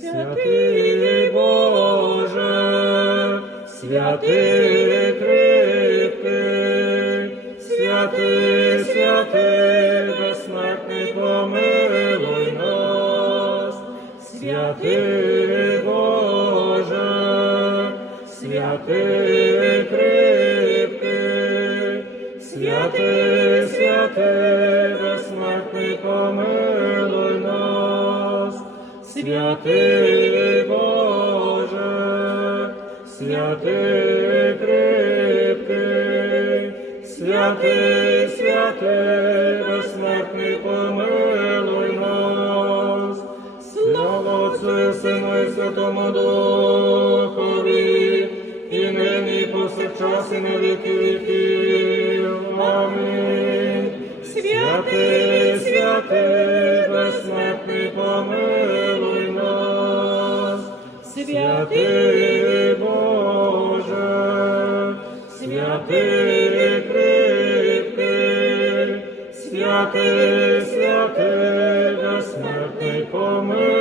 Святий Боже, святий кріпкий, святий, святий, безсмертний помилуй нас, святий Боже, святий кріпкий, святий, святий, безсмертний помилуй. Святий Боже, святий кріпкий, святий, святий, безсмертний помилуй нас. Слава Отцю і Сину і Святому Духові, і нині, і повсякчас, і на віки віків. Амінь. Святий, святий, безсмертний помилуй нас, святий Боже, святий кріпкий, святий, святий, безсмертний помилуй